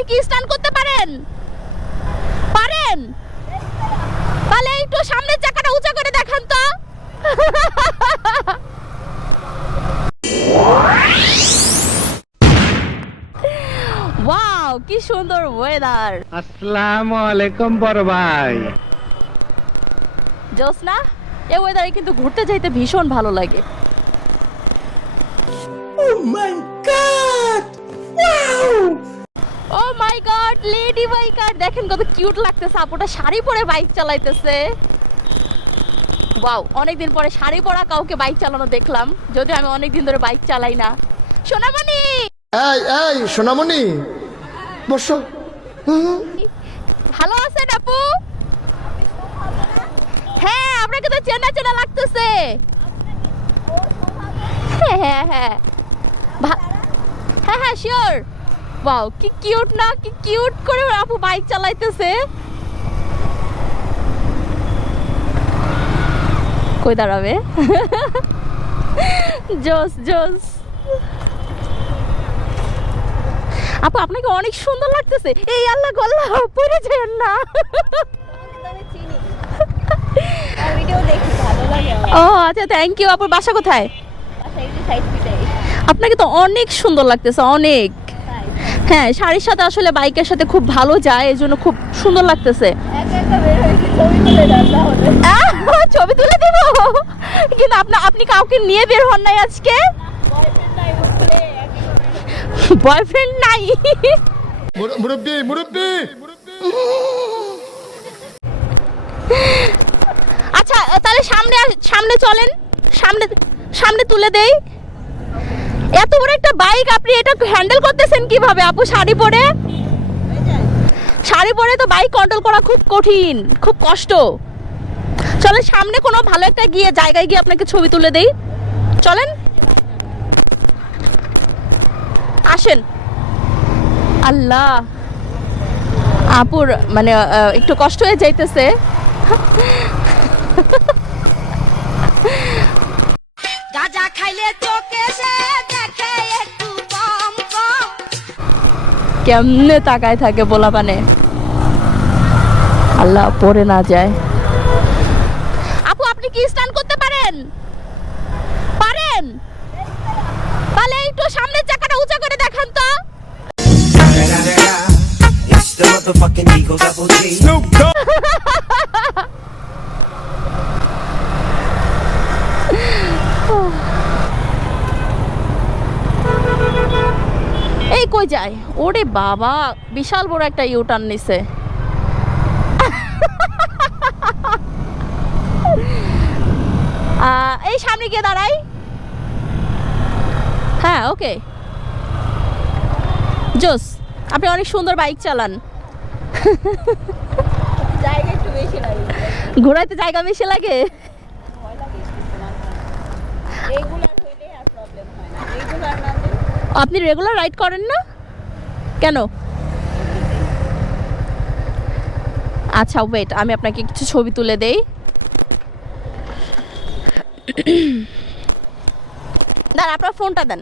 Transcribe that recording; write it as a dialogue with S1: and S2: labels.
S1: আপনি কি স্টান করতে পারেন? পারেন? তাহলে একটু সামনের চাকাটা উঁচা করে দেখান তো। ওয়াও কি সুন্দর ওয়েদার
S2: আসসালামু আলাইকুম বড় ভাই।
S1: জোসনা এই ওয়েদারে কিন্তু ঘুরতে যাইতে ভীষণ ভালো লাগে। Oh my god lady biker দেখেন কত কিউট লাগতেছে। আপুটা শাড়ি পরে বাইক চালাইতেছে। বাউ অনেকদিন পরে শাড়ি পরা কাউকে বাইক চালানো দেখলাম। যদিও আমি অনেকদিন ধরে বাইক চালাই না। সোনামণি!
S3: এই এই সোনামণি! বসো।
S1: ভালো আছেন আপু? হ্যাঁ আপনাকে তো চেনা চেনা লাগতেছে। হ্যাঁ হ্যাঁ হ্যাঁ। হ্যাঁ হ্যাঁ শিওর ওয়াও কি কিউট না কি কিউট করে আপু বাইক চালাইতেছে। কই দাঁড়াবে? জোস জোস। আপু আপনাকে অনেক সুন্দর লাগতেছে। এই আল্লাহ গল্লা পড়ে যেন না। ও আচ্ছা থ্যাংক ইউ আপুর বাসা কোথায়? আপনাকে তো অনেক সুন্দর লাগতেছে অনেক। হ্যাঁ শাড়ির সাথে আসলে বাইকের সাথে খুব ভালো যায় এই জন্য খুব সুন্দর লাগতেছে।
S4: ছবি তুলে দেন
S1: আহ, ছবি তুলে দেব? কিন্তু আপনি আপনি কাউকে নিয়ে বের হন নাই আজকে?
S4: বয়ফ্রেন্ড নাই
S3: মুরব্বি মুরব্বি!
S1: আচ্ছা তাহলে সামনে সামনে চলেন। সামনে সামনে তুলে দেই। এত বড় বাইক, আপনি এটা হ্যান্ডেল করতেছেন কীভাবে? আপু, শাড়ি পরে? শাড়ি পরে তো বাইক কন্ট্রোল করা খুব কঠিন, খুব কষ্ট। চলেন, সামনে কোনো ভালো একটা গিয়ে, জায়গায় গিয়ে আপনাকে ছবি তুলে দেই। চলেন। আসেন। আল্লাহ। আপুর মানে একটু কষ্ট হয়ে যাইতেছে।
S4: গাজা খাইলে চোখে
S1: কেমনে তাকায় থাকে বলা পানে আল্লাহ পরে না যায়। আপু, আপনি কি স্টান করতে পারেন? পারেন? তাহলে একটু সামনের চাকাটা উঁচা করে দেখান তো।
S5: It's the
S1: কই যায়? ওরে বাবা বিশাল বড় একটা ইউটার্ন নিছে। এই সামনে গিয়ে দাঁড়াই। হ্যাঁ ওকে। জোস আপনি অনেক সুন্দর বাইক চালান। ঘোরাইতে জায়গা বেশি লাগে
S4: রেগুলার হইলে আর প্রবলেম হয় না রেগুলার না হলে
S1: আপনি রেগুলার রাইড করেন না? কেন? আচ্ছা ওয়েট আমি আপনাকে কিছু ছবি তুলে দেই। দাঁড়া আপনার ফোনটা দেন।